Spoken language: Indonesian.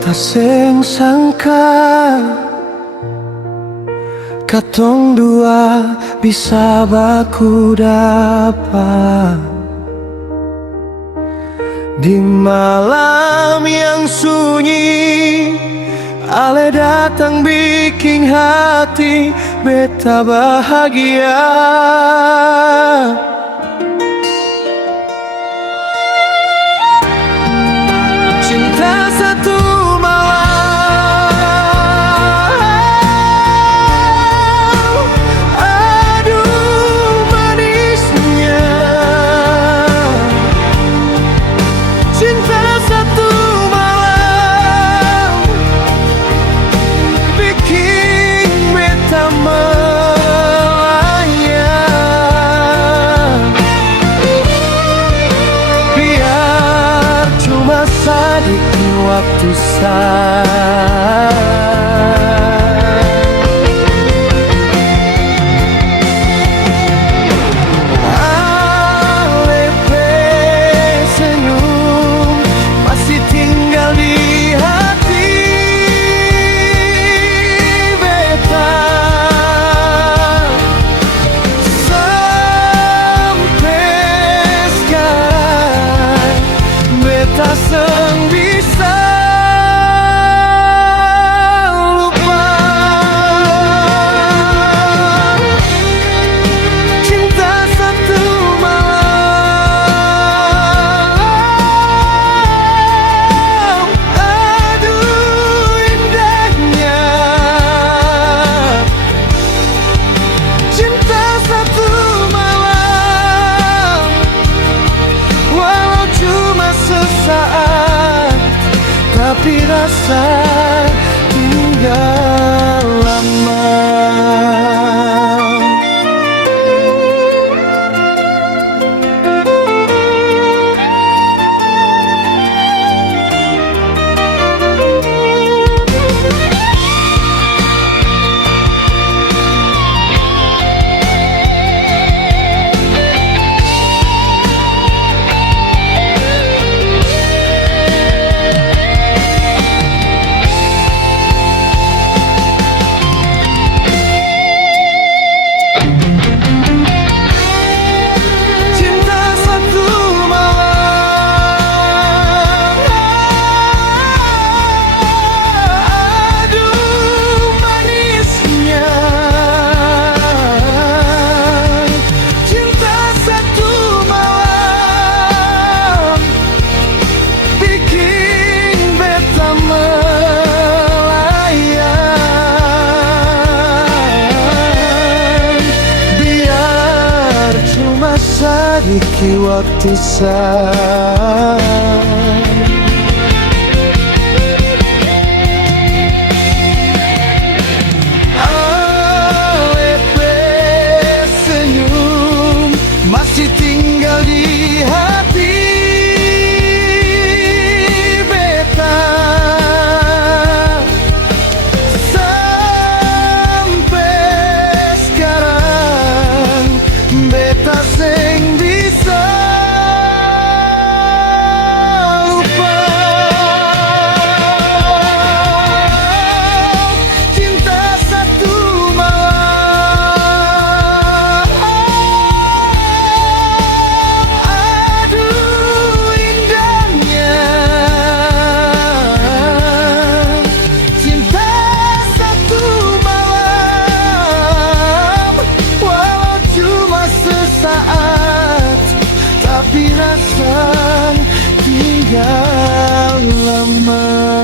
Tak sing sangka katong dua bisa baku dapat di malam yang sunyi. Ale datang bikin hati beta bahagia. Cinta satu malam, aduh manisnya. Cinta satu malam bikin beta melayang. Biar cuma sedikit waktu saja. Alepe senyum masih tinggal di hati beta. Sampai sekarang beta seng bisa lupa. Cinta satu malam, aduh indahnya. Cinta satu malam, walau cuma sesaat, tapi rasa tinggal lama. Cinta satu malam, aduh manisnya. Cinta satu malam bikin beta melayang. Biar cuma sedikit waktu saja. Alepe senyum masih tinggal di hati beta. Sampai sekarang beta seng bisa lupa. Cinta satu malam, aduh indahnya. Cinta satu malam, walau cuma sesaat, tapi rasa tinggal lama.